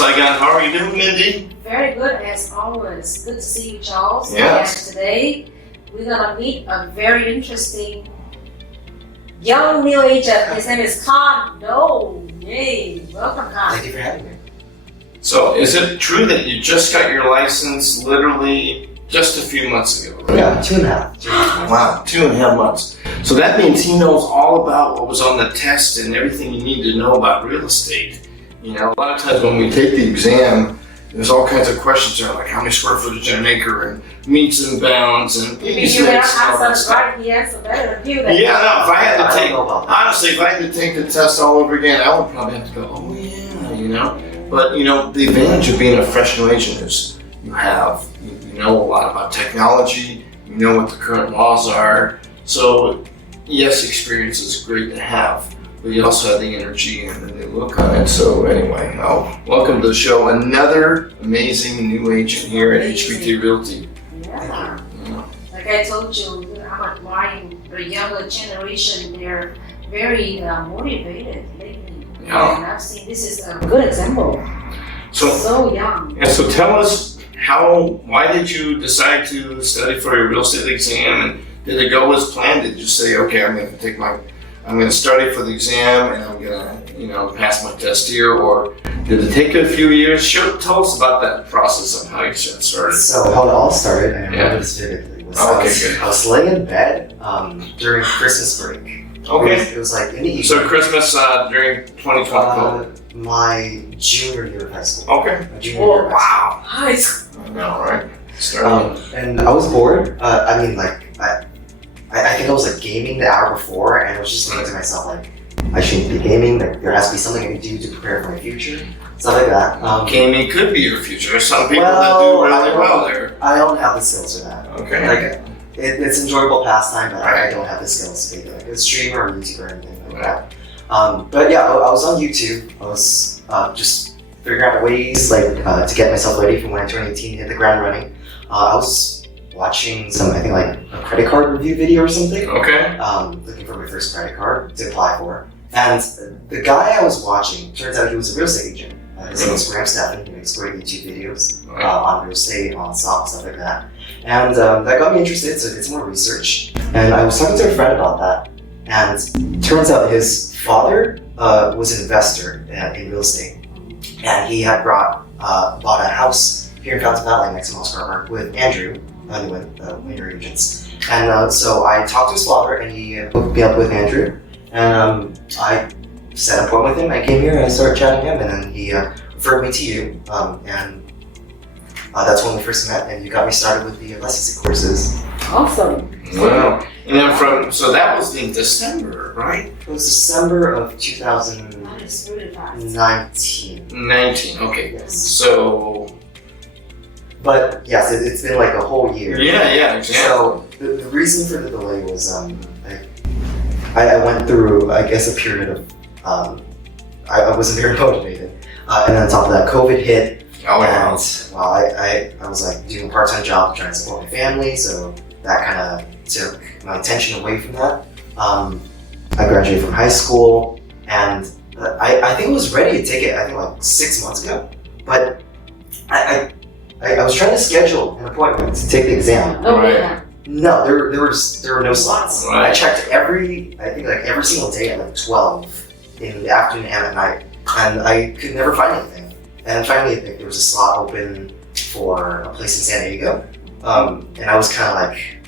Saigon. How are you doing, Mindy? Very good as always. Good to see you, Charles. Yes. And today we're gonna meet a very interesting young new agent. His name is Khanh Do. Yay! Welcome, Khanhs. Thank you for having me. So, is it true that you just got your license literally just a few months ago, right? Yeah, 2.5. Wow, 2.5 months. So that means he knows all about what was on the test and everything you need to know about real estate. You know, a lot of times when we take the exam, there's all kinds of questions there, like how many square footage in an acre and meets and bounds and You have answers right here, so better than you. Yeah, no, if I had to I take, don't know about that. honestly, if I had to take the test all over again, I would probably have to go, oh yeah, you know. But, you know, the advantage of being a professional agent is you know a lot about technology, you know what the current laws are. So, yes, experience is great to have, but you also have the energy and the new look on it. So anyway, welcome to the show. Another amazing new agent here at HPT Realty. Yeah. Like I told you, I'm admiring the younger generation. They're very motivated lately. Yeah. And I've seen this is a good example. So young. Yeah, so tell us why did you decide to study for your real estate exam, and did it go as planned? Did you say, okay, I'm going to study for the exam and I'm going to, pass my test here, or did it take a few years? Sure, tell us about that process of how you got started. So how it all started, and I remember this vividly, was I was laying in bed during Christmas break. Okay. It was like in the evening. So Christmas during 2020. My junior year of high school. Okay. My junior year of high Wow. Nice. I know, right? school. And I was bored. I think I was like gaming the hour before, and I was just thinking to myself like, I shouldn't be gaming. Like, there has to be something I can do to prepare for my future, stuff like that. Gaming could be your future. There's some people that do really well there. I don't have the skills for that. Okay. Like, it's enjoyable pastime, but I don't have the skills to be like a streamer or YouTuber or anything like that. But yeah, I was on YouTube. I was just figuring out ways to get myself ready for when I turn 18 and hit the ground running. I was watching some, I think like a credit card review video or something. Okay. Looking for my first credit card to apply for. And the guy I was watching, turns out he was a real estate agent. His name is Stephen. He makes great YouTube videos on real estate, on stocks, stuff like that. And that got me interested, so I did some more research. And I was talking to a friend about that. And turns out his father was an investor in real estate. And he had bought a house here in Fountain Valley next to Moss Harbor with Andrew, one of your agents. And so I talked to his father, and he hooked me up with Andrew. And I set an appointment with him. I came here and I started chatting to him, and then he referred me to you. And that's when we first met, and you got me started with the licensing courses. Awesome. Wow. And then so that was in December, right? It was December of 2019. That is really fast. 19, okay. Yes. So... But yes, it's been like a whole year. Yeah, exactly. So the reason for the delay was I went through, I guess, a period of I wasn't very motivated, and then on top of that, COVID hit. Oh, and well, I was like doing a part-time job to try and support my family, so that kind of took my attention away from that. I graduated from high school, and I think I was ready to take it. I think like 6 months ago, but I was trying to schedule an appointment to take the exam. Oh, yeah. No, there were no slots. Right. I checked every single day at like 12 in the afternoon and at night, and I could never find anything. And finally, I think there was a slot open for a place in San Diego, and I was kind of like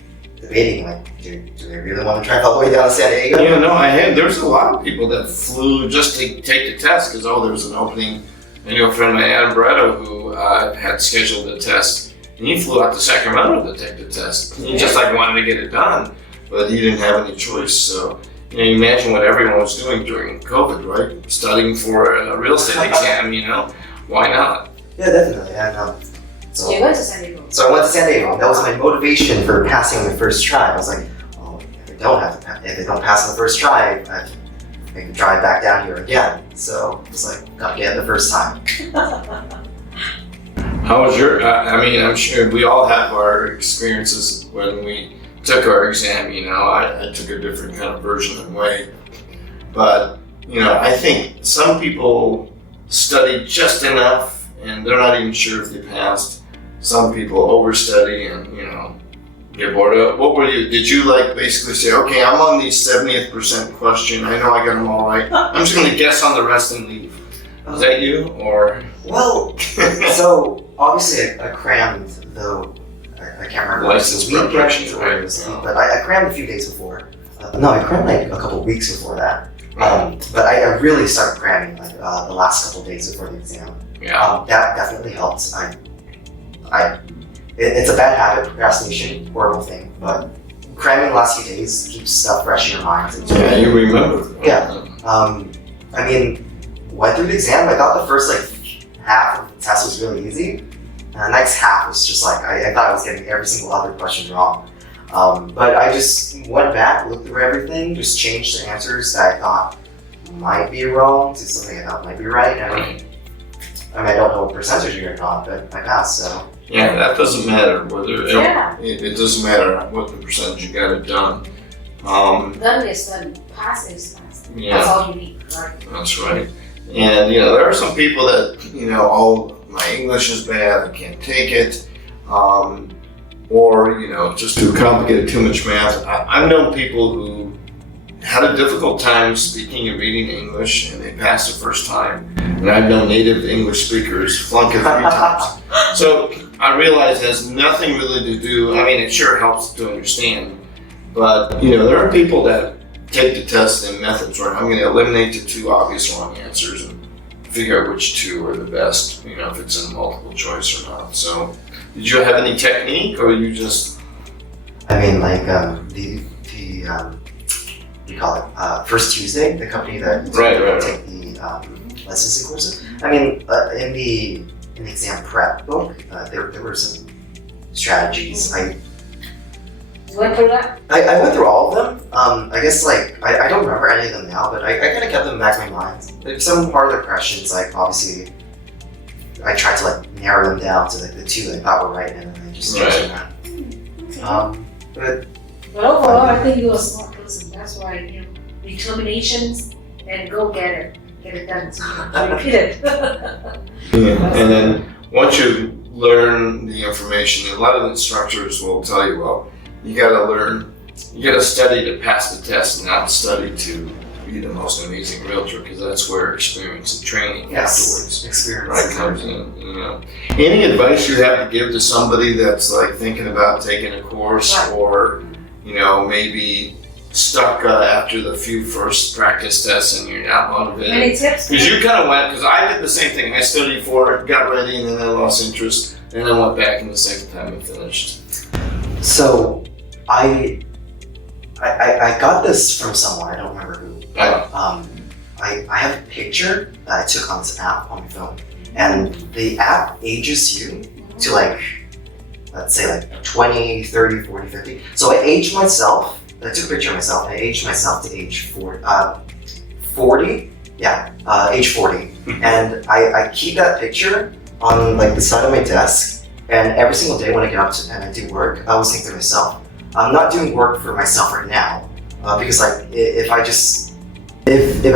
debating, like, do they really want to drive all the way down to San Diego? Yeah, no, there's a lot of people that flew just to take the test because, there was an opening. I knew a friend of mine, Adam Bretto, who had scheduled the test, and he flew out to Sacramento to take the test. He just wanted to get it done, but he didn't have any choice. So, you imagine what everyone was doing during COVID, right? Studying for a real estate exam, why not? Yeah, definitely. And, So you went to San Diego. So I went to San Diego. That was my motivation for passing the first try. I was like, if I don't pass on the first try, I can drive back down here again. So it's like, gotta get it the first time. How was your, I'm sure we all have our experiences when we took our exam, I took a different kind of version and way. But, I think some people study just enough and they're not even sure if they passed. Some people overstudy and, you know, get bored of it. What were you, did you like basically say, okay, I'm on the 70th percent question, I know I got them all right, I'm just gonna guess on the rest and leave. Was that you, or? Well, so obviously I crammed, though I can't remember. License preparation, right? But I crammed a few days before. No, I crammed like a couple weeks before that. But I really started cramming like the last couple days before the exam. Yeah. That definitely helped. It's a bad habit, procrastination, horrible thing, but cramming the last few days keeps stuff fresh in your mind. Yeah, you remember. Yeah. I mean, went through the exam. I thought the first like half of the test was really easy. And the next half was just like, I thought I was getting every single other question wrong. But I just went back, looked through everything, just changed the answers that I thought might be wrong to something I thought might be right. I mean, I don't know what percentage you're not, but I passed, so. Yeah, that doesn't matter whether, Yeah. it doesn't matter what the percentage you got it done. Done is done, pass is pass. Yeah. That's all you need, right? That's right. And, you know, there are some people that, you know, oh, my English is bad, I can't take it. Or, you know, just too complicated, too much math. I've known people who had a difficult time speaking and reading English, and they passed the first time. And I've known native English speakers flunk it 3 times. So I realize it has nothing really to do, I mean, it sure helps to understand. But, you know, there are people that take the test in methods, right? I'm going to eliminate the 2 obvious wrong answers and figure out which 2 are the best, you know, if it's in multiple choice or not. So, did you have any technique, or you just? I mean, like what do you call it? First Tuesday, the company that take the licensing courses. I mean, in the exam prep book, there were some strategies. You went through that? I went through all of them. I guess like I don't remember any of them now, but I kind of kept them back in my mind. Like some part of the questions, like obviously, I tried to like narrow them down to like the 2 that I thought were right, and then I just answered that. But overall, I think you're a smart person. That's why, you know, determinations and go get it done. So repeat it. Yeah. And then once you learn the information, a lot of the instructors will tell you, well, you got to learn, you got to study to pass the test, not study to be the most amazing realtor, because that's where experience and training afterwards experience comes in. You know, any advice you have to give to somebody that's like thinking about taking a course, or you know, maybe stuck after the few first practice tests and you're not motivated? Any tips? Because you kind of went, because I did the same thing. I studied for it, got ready, and then I lost interest, and then went back, and the second time I finished. So I got this from someone, I don't remember who. I have a picture that I took on this app on my phone, and the app ages you to like, let's say like 20, 30, 40, 50. So I aged myself, I took a picture of myself, I aged myself to age 40, age 40. And I keep that picture on like the side of my desk, and every single day when I get up and I do work, I always think to myself, I'm not doing work for myself right now, because like if I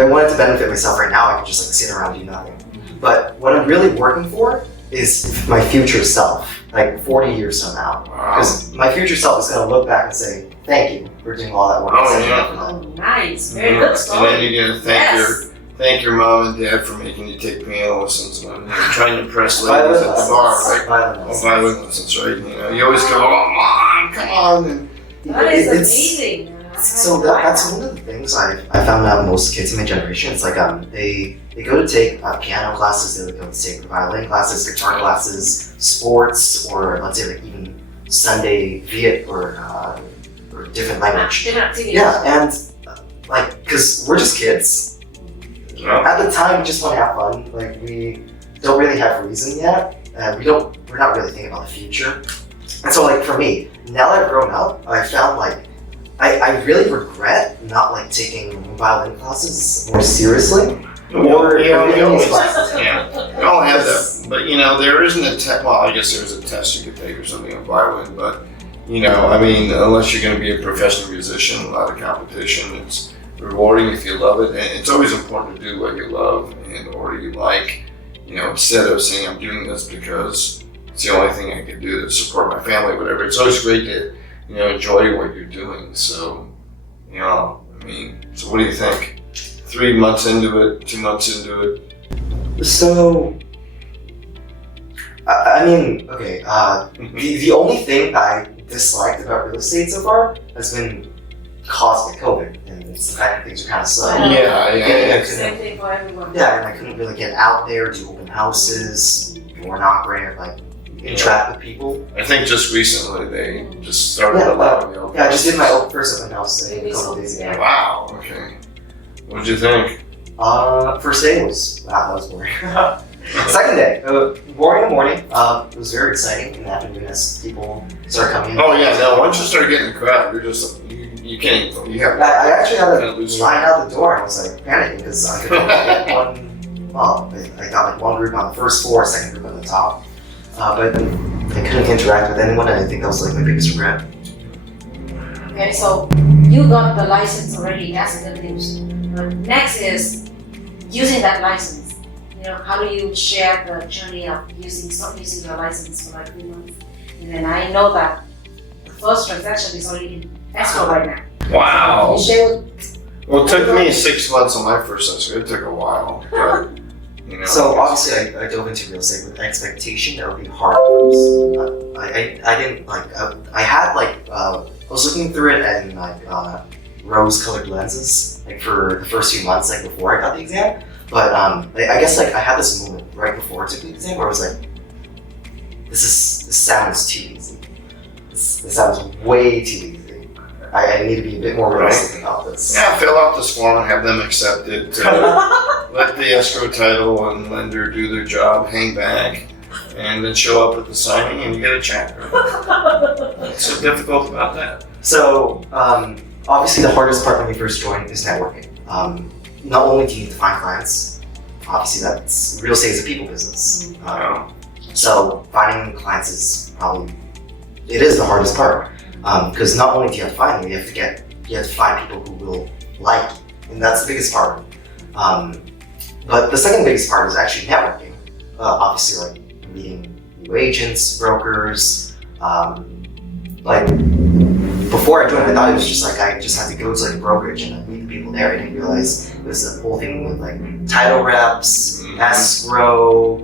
wanted to benefit myself right now, I could just like sit around and do nothing. But what I'm really working for is my future self, like 40 years from now. Because my future self is going to look back and say, thank you for doing all that work. Oh, nice. Very good story. And then you're going to thank your mom and dad for making you take piano lessons when you're trying to impress ladies at the bar, right? Violin lessons, right? You know, you always go, oh, mom, come on. And that is amazing. So that's one of the things I found out most kids in my generation. It's like they go to take piano classes, they go to take violin classes, guitar classes, sports, or let's say like even Sunday Viet or different language. Yeah, and like because we're just kids. At the time, we just want to have fun. Like we don't really have reason yet. We're not really thinking about the future. And so like for me, now that I've grown up, I found like I really regret not like taking violin classes more seriously. We all have that, but you know, there isn't a test. Well, I guess there's a test you could take or something on violin, but you know, I mean, unless you're going to be a professional musician, a lot of competition. It's rewarding if you love it, and it's always important to do what you love and or you like. instead of saying I'm doing this because it's the only thing I can do to support my family, whatever. It's always great to, enjoy what you're doing. So, so what do you think? 3 months into it, 2 months into it? So, okay, the only thing that I disliked about real estate so far has been caused by COVID, and it's the fact that things are kind of slow. Yeah. Same thing for everyone. Yeah, and I couldn't really get out there, do open houses, or not great, like interact with people. I think just recently they just started allowing the open Yeah, I just did my first open house a couple of days ago. Wow, okay. What did you think? First day was, wow, that was boring. Second day, boring in the morning. It was very exciting in the afternoon as people started coming in. Oh yeah, no, once you start getting the crowd, you're just, you can't, you have. I actually had Kinda to lose line out the door and I was like panicking because I could only get I got like one group on the first floor, second group on the top. But I couldn't interact with anyone, and I think that was like my biggest regret. Okay, so you got the license already, that's good news. Next is using that license. How do you share the journey of stop using your license for like 3 months? And then I know that the first transaction is already in escrow right now. Wow. You share with, Well, it took me 6 months on my first escrow. It took a while, but, So obviously I dove into real estate with the expectation that it would be hard first. I didn't like, I had like, I was looking through it in like rose-colored lenses, like for the first few months, like before I got the exam. But I guess like I had this moment right before I took the exam where I was like, this sounds too easy. This sounds way too easy. I need to be a bit more realistic about this. Yeah, fill out this form and have them accept it. Let the escrow title and lender do their job, hang back, and then show up at the signing and you get a check. What's so difficult about that? So obviously the hardest part when you first join is networking. Not only do you need to find clients, obviously that's real estate is a people business. So finding clients is probably the hardest part because not only do you have to find them, you have to find people who will like you, and that's the biggest part. But the second biggest part is actually networking. Obviously, like meeting new agents, brokers. Like before I joined, I thought it was just like I just had to go to like a brokerage and like, meet the people there. I didn't realize it was a whole thing with like title reps, escrow,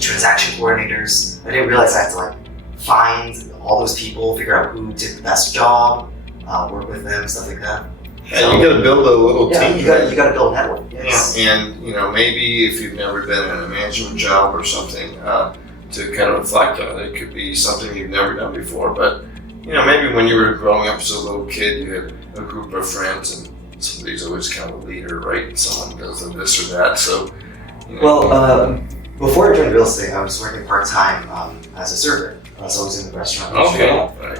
transaction coordinators. I didn't realize I had to like find all those people, figure out who did the best job, work with them, stuff like that. And you got to build a little team. You got to build a network. Yes. Yeah, and maybe if you've never been in a management job or something, to kind of reflect on it, it could be something you've never done before. But maybe when you were growing up as a little kid, you had a group of friends, and somebody's always kind of a leader, right? Someone does this or that. So, well, before I joined real estate, I was working part time as a server. So I was in the restaurant. Okay. Right.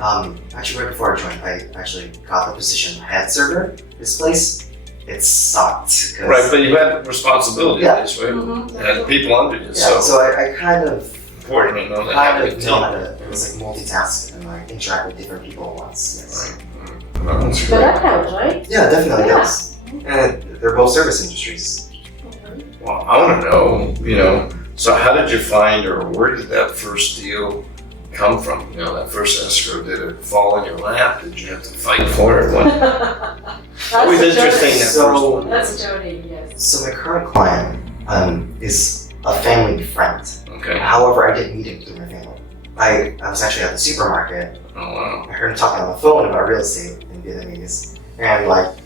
Actually, right before I joined, I actually got the position of head server. This place, it sucked. Right, but you had responsibility, right? You had people under you. Yeah, so I kind of important to know that. Know how to it was like multitask and like interact with different people at once. Yes. Right. Well, that's so that helps, right? Yeah, definitely does. And they're both service industries. Well, I want to know, so how did you find, or where did that first deal come from? That first escrow, did it fall in your lap? Did you have to fight for it? Always interesting. That's a journey, yes. So my current client is a family friend. Okay. However, I didn't meet him through my family. I was actually at the supermarket. Oh wow. I heard him talking on the phone about real estate in Vietnamese, and like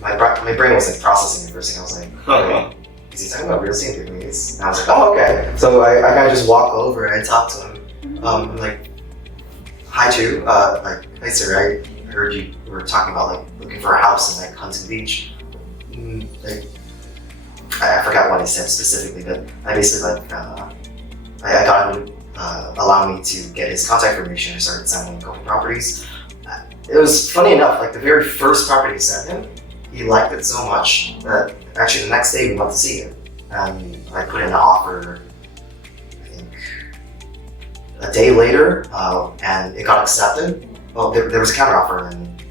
my brain was like processing it first thing. I was like, is he talking about real estate in Vietnamese? And I was like, oh okay. So I kind of just walk over and I talk to him. I'm like, hi Chu, hi sir, I heard you were talking about like looking for a house in like Huntington Beach. Like, I forgot what he said specifically, but I basically like, I got him to allow me to get his contact information and started sending a couple properties. It was funny enough, like the very first property I sent him, he liked it so much that actually the next day we went to see it. And I put in an offer, I think, a day later, and it got accepted. Well, there was a counter offer and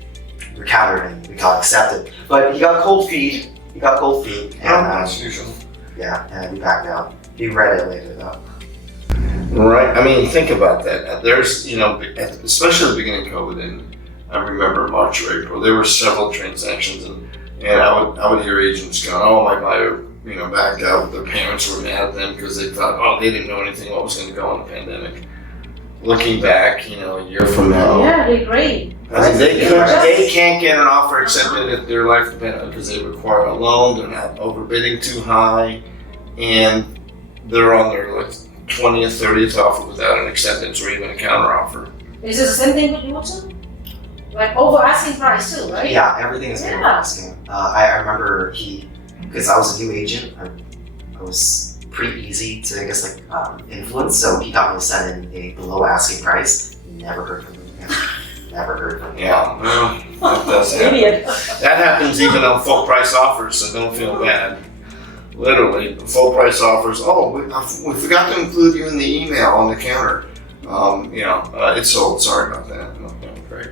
we countered and we got accepted. But he got cold feet. And As usual. Yeah, and we backed out. He read it later though. Right. I mean, think about that. There's, especially at the beginning of COVID, and I remember March or April, there were several transactions, and I would hear agents going, "Oh, my buyer, backed out. Their parents were mad at them because they thought, oh, they didn't know anything what was going to go on the pandemic." Looking back, a year from now, Yeah, they agree. I mean, they can't get an offer accepted if their life depends on because they require a loan. They're not overbidding too high, and they're on their 20th, 30th offer without an acceptance or even a counter offer. Is it the same thing with you too? Like over asking price too, right? Yeah, everything is very Yeah. asking. I remember because I was a new agent, I was pretty easy to, I guess, influence, so he got me to send in a below asking price. Never heard from him again. Never heard from him. Yeah, well, that does happen. Idiot. That happens even on full price offers, so don't feel bad. Literally, full price offers. Oh, we forgot to include you in the email on the counter. It's sold. Sorry about that. Okay, great.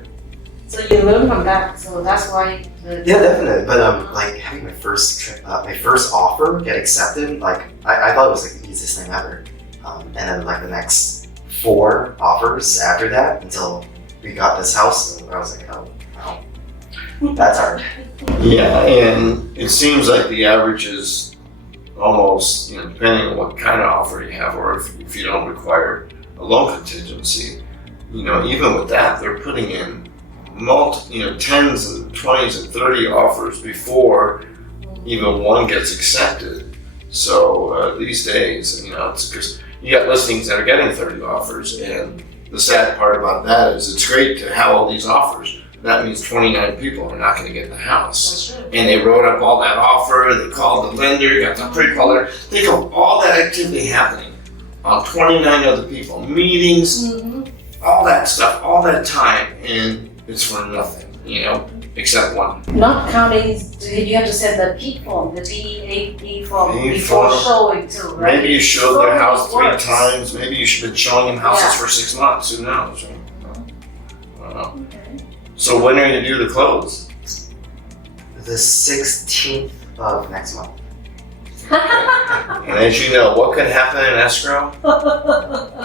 So you learn from that, so that's why. Yeah, definitely. But having my first offer get accepted, I thought it was the easiest thing ever. And then the next 4 offers after that until we got this house, and I was like, oh, wow, that's hard. Yeah, and it seems like the average is almost, depending on what kind of offer you have, or if you don't require a loan contingency, even with that, they're putting in tens and 20s and 30 offers before even one gets accepted. So these days, it's because you got listings that are getting 30 offers, and the sad part about that is it's great to have all these offers. That means 29 people are not going to get the house. That's true. And they wrote up all that offer, they called the lender, got the pre-qual letter. Think of all that activity happening on 29 other people, meetings, all that stuff, all that time, and it's for nothing, except one. Not counting, you have to send the P form, the DAP form P before form. showing too, right? Maybe you showed their house 3 works. times, maybe you should have been showing them houses Yeah. for 6 months, who knows, right? I don't know. Okay. So when are you going to do the close? The 16th of next month. And as you know, what could happen in escrow?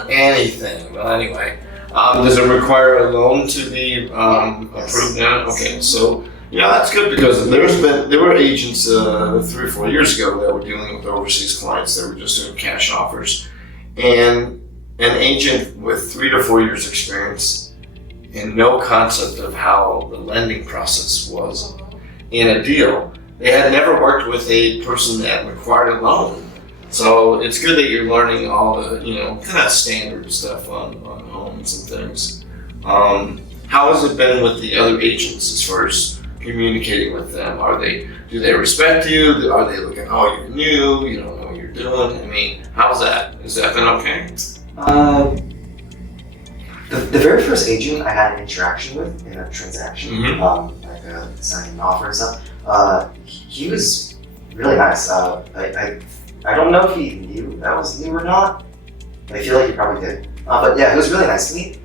Anything. Well, anyway. Does it require a loan to be approved now? Okay, so that's good because there were agents 3 or 4 years ago that were dealing with overseas clients that were just doing cash offers, and an agent with 3 to 4 years experience and no concept of how the lending process was in a deal. They had never worked with a person that required a loan. So it's good that you're learning all the, kind of standard stuff on homes and things. How has it been with the other agents as far as communicating with them? Do they respect you? Are they looking, oh, you're new, you don't know what you're doing? I mean, how's that? Has that been okay? The very first agent I had an interaction with in a transaction, Mhm. signing an offer and stuff, he was really nice. I don't know if he knew that was new or not. I feel like he probably did. But yeah, he was really nice to me.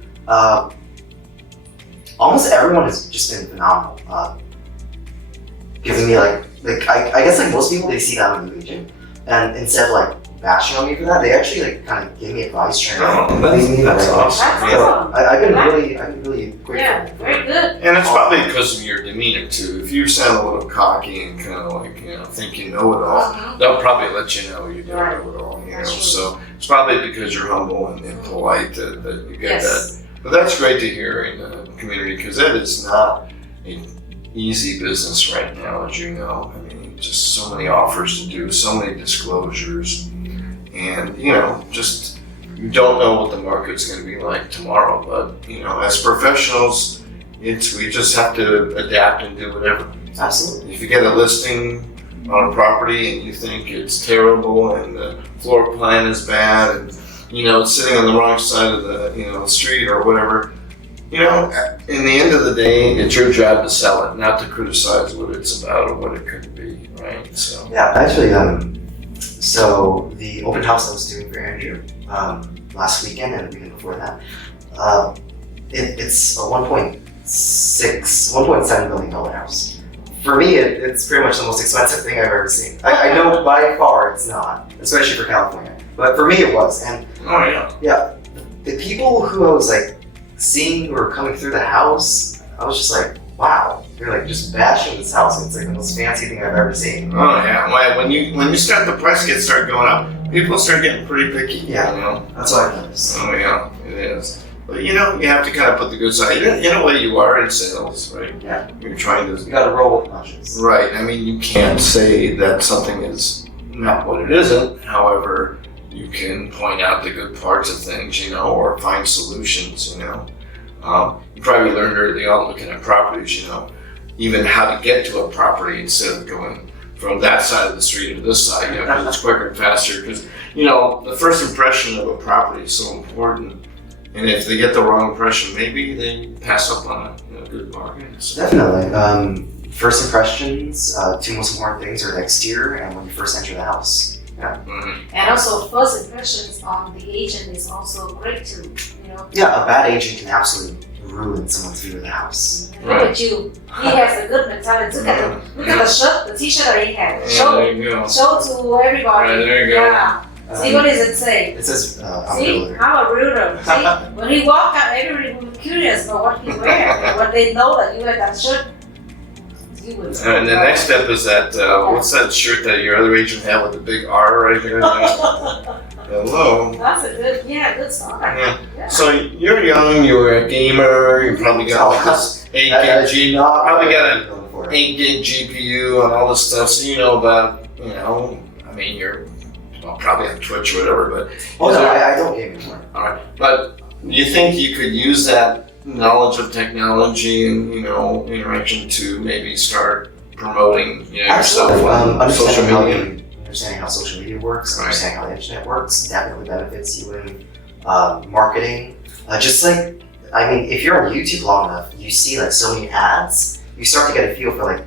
Almost everyone has just been phenomenal. Giving me I guess most people, they see that I'm a new agent, and instead of bashing on me for that, they actually kind of gave me advice, trying to lead me in the That's right awesome. That's Yeah. awesome. I've been really grateful. Yeah, very good. And it's probably because of your demeanor too. If you sound a little cocky and kind of think you know it all, they'll probably let you know you don't know it all. That's true. So it's probably because you're humble and polite that you get that. Yes. But that's great to hear in the community because that is not an easy business right now, as you know. I mean, just so many offers to do, so many disclosures, and just you don't know what the market's going to be like tomorrow. But as professionals, we just have to adapt and do whatever. Absolutely. If you get a listing on a property and you think it's terrible and the floor plan is bad and it's sitting on the wrong side of the street or whatever, in the end of the day, it's your job to sell it, not to criticize what it's about or what it could be, right? So Yeah, actually, so the open house I was doing for Andrew last weekend and the weekend before that, it's a $1.7 million house, For me, it's pretty much the most expensive thing I've ever seen. I know by far it's not, especially for California. But for me, it was. And Oh yeah. yeah, the people who I was like seeing who were coming through the house, I was just like, wow, they're like just bashing this house. It's like the most fancy thing I've ever seen. Oh yeah. Well, when you start the price start going up, people start getting pretty picky. Yeah. You know. That's what I noticed. Oh yeah, it is. But you know, you have to kind of put the good side. In a way, you are in sales, right? Yeah. You're trying You to. gotta roll with punches. Right. I mean, you can't say that something is not what it isn't. However, you can point out the good parts of things, you know, or find solutions, you know. You probably learned early on looking at properties, you know, even how to get to a property instead of going from that side of the street to this side, you know, because it's quicker and faster. Because, you know, the first impression of a property is so important. And if they get the wrong impression, maybe they pass up on a good bargain. So. Definitely. First impressions, two most important things are the exterior and when you first enter the house. Yeah. Mm-hmm. And also, first impressions on the agent is also great too. You know. Yeah, a bad agent can absolutely ruin someone's view of the house. Look at you. He has a good mentality. Look at the shirt, the t-shirt that he has. Yeah, there you go. Show to everybody. Right, there you go. Yeah. See, what does it say? It says, I'm a See, realtor. I'm a realtor. See, when he walk out, everybody will be curious about what he wears. And when they know that you wear that shirt, you would. And the next step is that, what's that shirt that your other agent had with the big R right there? Hello. That's a good start. Yeah. Yeah. So you're young, you're a gamer, you probably got like this 8 That gig is not probably what got I'm going for. 8 gig GPU and all this stuff, so you know about, you know, I mean, you're probably on Twitch or whatever, but. Oh is no, there- I don't game anymore. All right, but you think you could use that knowledge of technology and, you know, interaction to maybe start promoting, you know, yourself Absolutely. on social media? Understanding how social media works, Right. understanding how the internet works, definitely benefits you in marketing. Just like, I mean, if you're on YouTube long enough, you see like so many ads, you start to get a feel for like,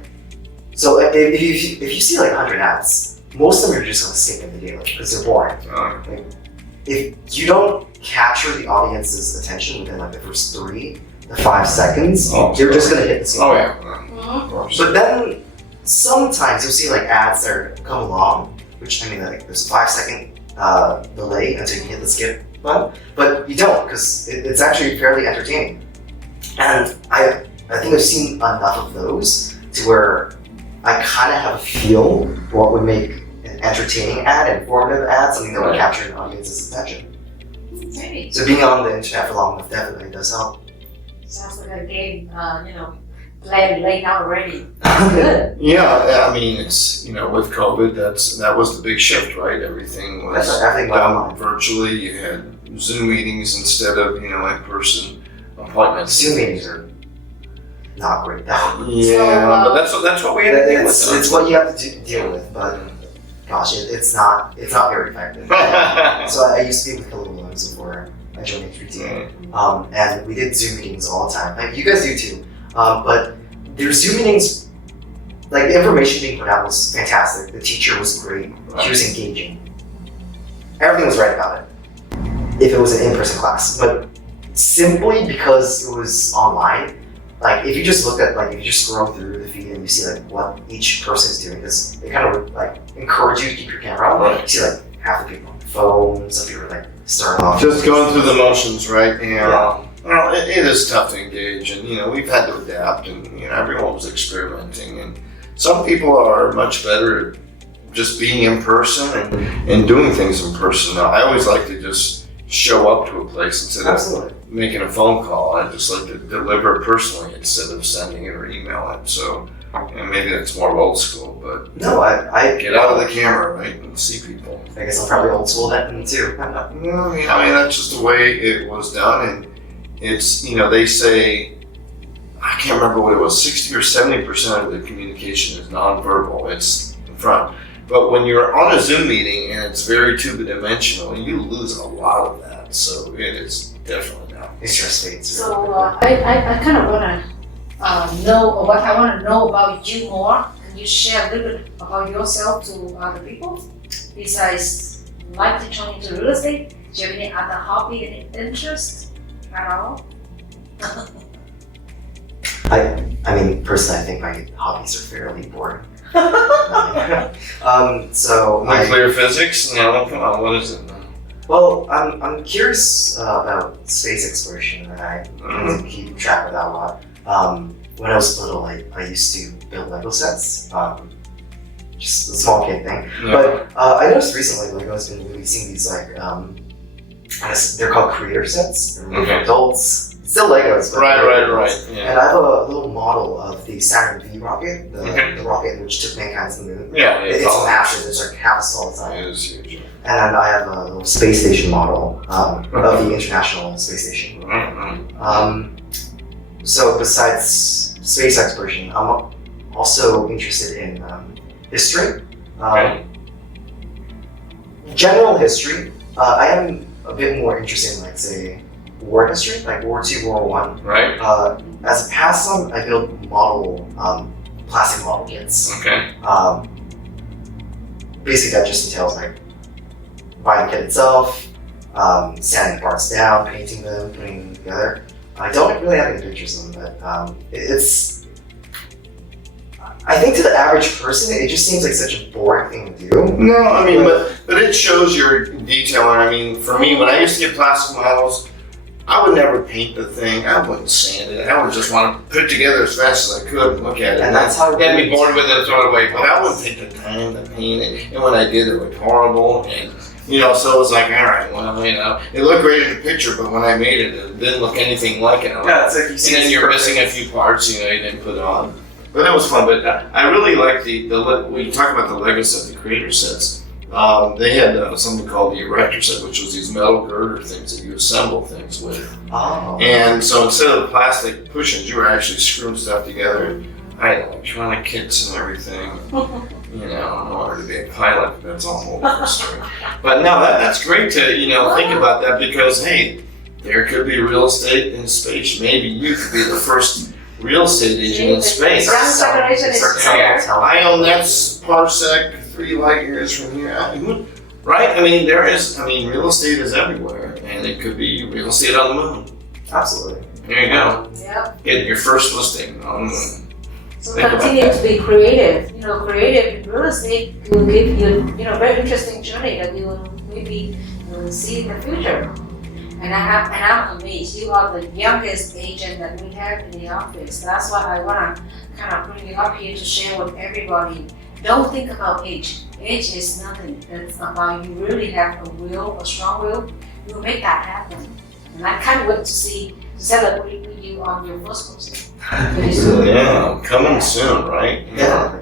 so if you see like 100 ads, most of them you're just gonna skip immediately because they're boring. If you don't capture the audience's attention within like the first 3 to 5 seconds, you're just gonna hit the skip. Oh yeah. Mhm. Of course. But then sometimes you'll see like ads that come along, which I mean like there's a 5-second delay until you hit the skip button, but you don't because it's actually fairly entertaining. And I think I've seen enough of those to where I kind of have a feel for what would make an entertaining ad, an informative ad, something that would capture an audience's attention. Maybe. So being on the internet for long enough definitely does help. Sounds like a game, plan laid out already. Good. Yeah, I mean, it's, you know, with COVID, that was the big shift, right? Everything was That's right, everything went done online. virtually. You had Zoom meetings instead of, you know, in-person appointments. Zoom meetings are not great. Yeah, but that's what we had to deal with. It's what you have to deal with, but gosh, it's not very effective. So I used to be with Luong before I joined HPT, and we did Zoom meetings all the time. Like you guys do too, but their Zoom meetings, like the information being put out was fantastic. The teacher was great. She was engaging. Everything was right about it. If it was an in-person class, but simply because it was online. Like if you just look at if you just scroll through the feed and you see like what each person is doing, because they kind of like encourage you to keep your camera on. Right. You see like half the people on the phone, some people are like starting off. Just going through the motions, right? Yeah. Well, it is tough to engage, and you know we've had to adapt, and you know everyone was experimenting, and some people are much better at just being in person and doing things in person. Now, I always like to just show up to a place instead of Absolutely. making a phone call. I just like to deliver personally instead of sending it or emailing. So, and maybe that's more old school, but No, I get out of the camera, right, and see people. I guess I'm probably old school then too. Well, I mean, that's just the way it was done, and it's, you know, they say, I can't remember what it was, 60 or 70% of the communication is nonverbal. It's in front. But when you're on a Zoom meeting and it's very two-dimensional, you lose a lot of that. So it is definitely not. It's your space. So I kind of want to know what I want to know about you more. Can you share a little bit about yourself to other people? Besides like to turn into real estate, do you have any other hobby and interest at all? I mean, personally, I think my hobbies are fairly boring. So Nuclear physics? No, come on, what is it? well, I'm curious about space exploration, and I kind of keep track of that a lot. When I was little, I used to build Lego sets, just a small kid thing. Yeah. But I noticed recently Lego's been releasing these like they're called creator sets. They're made for adults. Still Legos, but Right. Yeah. And I have a little model of the Saturn V rocket, the rocket which took mankind to the moon. Yeah, It's massive. There's like half a solid size. It is huge. And then I have a little space station model of the International Space Station. So besides space exploration, I'm also interested in history. General history. I am a bit more interested in, like, say, war history, like World War II, World War I. Right. As a pastime, I build plastic model kits. Okay. Basically, that just entails like buying the kit itself, sanding parts down, painting them, putting them together. I don't really have any pictures of them, but it's. I think to the average person, it just seems like such a boring thing to do. No, I mean, but it shows your detail. And I mean, for me, when I used to get plastic models, I would never paint the thing. I wouldn't sand it. I would just want to put it together as fast as I could and look at it. And that's how. I'd be bored with it and throw it away. But I wouldn't take the time to paint it. And when I did, it looked horrible. And so it was like, all right, well, it looked great in the picture, but when I made it, it didn't look anything like it. Yeah, it's like you see. And then you're missing a few parts. You didn't put it on. But that was fun. But I really like when you talk about the Lego set, the creator sets. They had something called the erector set, which was these metal girder things that you assemble things with. Oh. And so instead of the plastic cushions, you were actually screwing stuff together. I had electronic kits and everything. I wanted to be a pilot, but that's all whole different story. But no, that's great to think about that, because hey, there could be real estate in space. Maybe you could be the first real estate agent in space. I own that parsec 3 light years from here. Right? Real estate is everywhere, and it could be real estate on the moon. Absolutely. There you go. Yep. Get your first listing on the moon. So continue to be creative. Creative in real estate will give you, very interesting journey that you will maybe see in the future. And I'm amazed. You are the youngest agent that we have in the office. That's why I want to kind of bring you up here to share with everybody. Don't think about age. Age is nothing. It's about you really have a strong will. You will make that happen. And I can't wait to celebrate with you on your first closing. Yeah, coming soon, right? Yeah.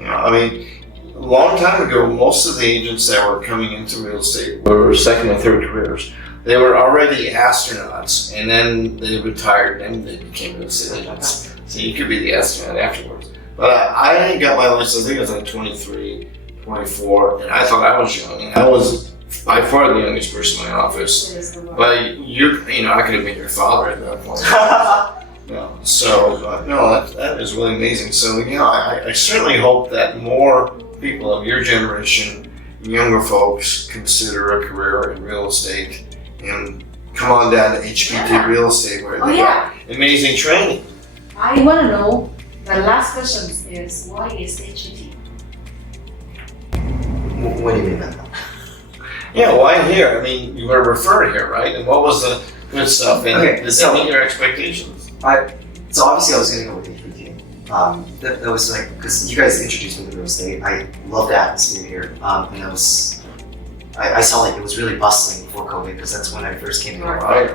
A long time ago, most of the agents that were coming into real estate were second and third careers. They were already astronauts, and then they retired, and they became real estate agents. So you could be the astronaut afterwards. But I got my license, I think I was like 23, 24, and I thought I was young. And I was by far the youngest person in my office. But I could have been your father at that point. That is really amazing. So I certainly hope that more people of your generation, younger folks, consider a career in real estate and come on down to HPT Real Estate, where they got amazing training. I want to know, the last question is, why is HPT? What do you mean by that? Yeah, why here? You were referred here, right? And what was the good stuff? And did that meet your expectations? So obviously I was going to go with HPT. That was like, because you guys introduced me to real estate. I love the atmosphere here. And I saw it was really bustling before COVID, because that's when I first came here. Right.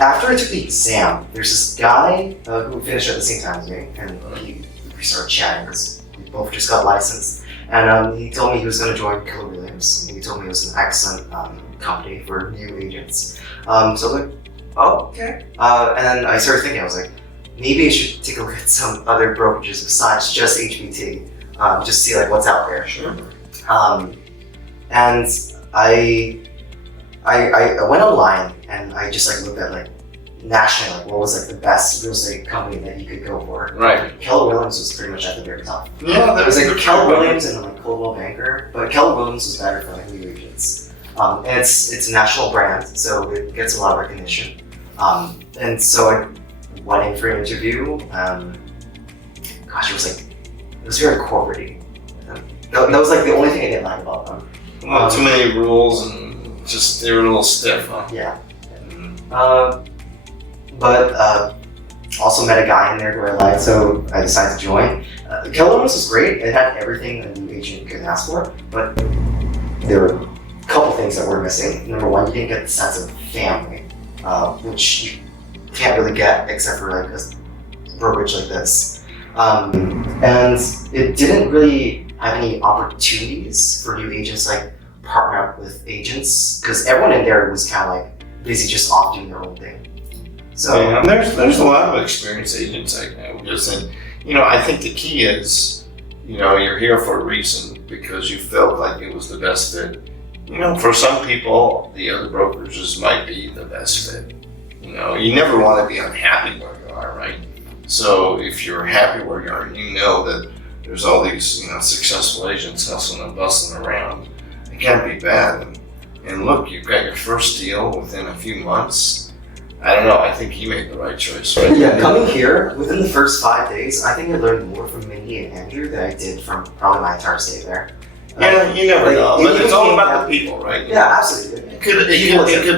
After I took the exam, there's this guy who finished at the same time as me, and we started chatting because we both just got licensed. And he told me he was going to join Keller Williams. He told me it was an excellent company for new agents. So I was like, oh, okay. And then I started thinking, I was like, maybe I should take a look at some other brokerages besides just HPT, just to see what's out there. Sure. And I went online and I just looked at nationally what was the best real estate company that you could go for. Right. Keller Williams was pretty much at the very top. Yeah, there was Keller Williams and Coldwell Banker, but Keller Williams was better for new agents. And it's a national brand, so it gets a lot of recognition. And so I went in for an interview. Gosh, it was very corporate-y. That was like the only thing I didn't like about them. Well, too many rules and just they were a little stiff, huh? Yeah. But also met a guy in there who I liked, so I decided to join. Keller Williams was great. It had everything a new agent could ask for, but there were a couple things that were missing. Number one, you didn't get the sense of family, which you can't really get except for like a brokerage like this. And it didn't really have any opportunities for new agents like partner up with agents, because everyone in there was kind of like busy just off doing their own thing. So yeah, there's a lot of experienced agents I know. I think the key is, you're here for a reason because you felt like it was the best fit. For some people, the other brokerages might be the best fit. You never want to be unhappy where you are, right? So if you're happy where you are, you know that there's all these, successful agents hustling and bustling around. It can't be bad. And look, you've got your first deal within a few months. I don't know, I think you made the right choice, right? Yeah, coming here, within the first 5 days, I think I learned more from Mindy and Andrew than I did from probably my entire stay there. Yeah, you never know, but it's all about the people, right? Yeah, absolutely. It could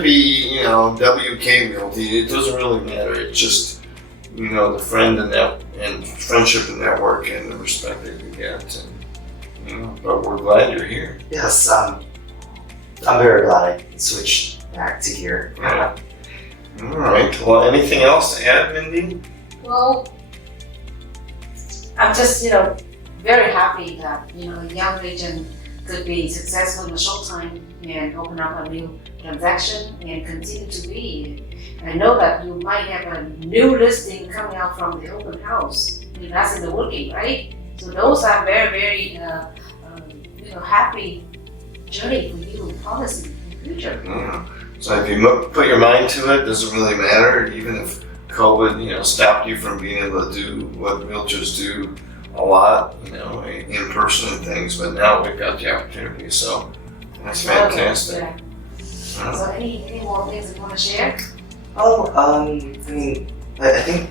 be, WK Realty, it doesn't really matter. It's just, the friend and friendship and network and the respect that you get. And, but we're glad you're here. Yes, I'm very glad I switched back to here. Yeah. All right. Well, anything else to add, Mindy? Well, I'm just, very happy that, a young agent could be successful in a short time and open up a new transaction and continue to be. I know that you might have a new listing coming out from the open house. That's in the working, right? So those are very, very, happy journey for you, promising in the future. Yeah. So if you put your mind to it, doesn't really matter. Even if COVID, stopped you from being able to do what realtors do a lot, in person and things. But now we've got the opportunity, so that's fantastic. Yeah. So any more things you want to share? Oh, I think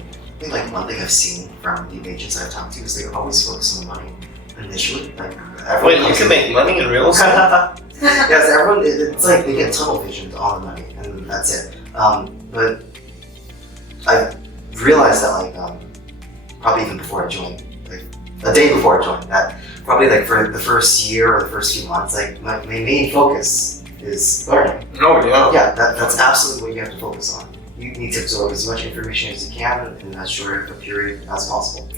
like one thing I've seen from the agents I've talked to is they always focus on the money initially. Wait, you can make money in real estate? Yes, everyone, it's like they get tunnel vision on the money, and that's it. But I realized that, probably even before I joined, a day before I joined, that probably for the first year or the first few months, my main focus is learning. Oh, yeah. Yeah, that's absolutely what you have to focus on. You need to absorb as much information as you can in as short a period as possible.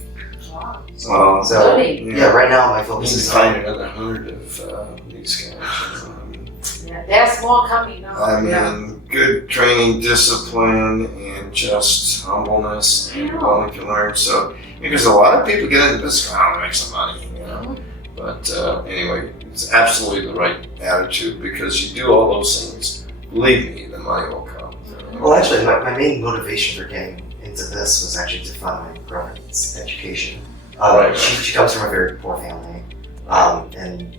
Wow. So right now my focus You is need to find another 100 of these guys. Yeah, there's more coming now. Good training, discipline, and just humbleness and willing to learn. So, because a lot of people get into this, I want to make some money, But anyway, it's absolutely the right attitude because you do all those things. Believe me, the money will come. Well, actually, my main motivation for getting into this was actually to fund my girlfriend's education. She comes from a very poor family, and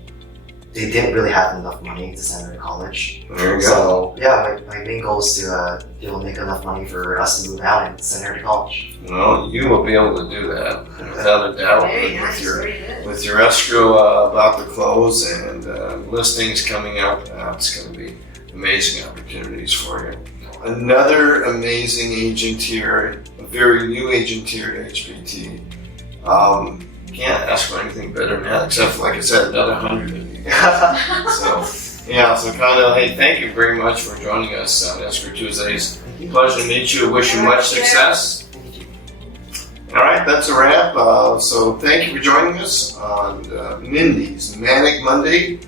they didn't really have enough money to send her to college. There you go. So yeah, my main goal is to be able to make enough money for us to move out and send her to college. Well, you will be able to do that without a doubt. Very nice, very good. With your escrow about to close and listings coming up, it's going to be amazing opportunities for you. Another amazing agent here, a very new agent here at HPT. Can't ask for anything better than that, except for, like I said, another 100 of you guys. So Khanh, hey, thank you very much for joining us on Escrow Tuesdays. Pleasure to meet you. Wish you much success. All right, that's a wrap. So thank you for joining us on Mindy's Manic Monday.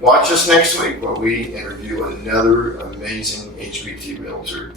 Watch us next week where we interview another amazing HPT Realtor.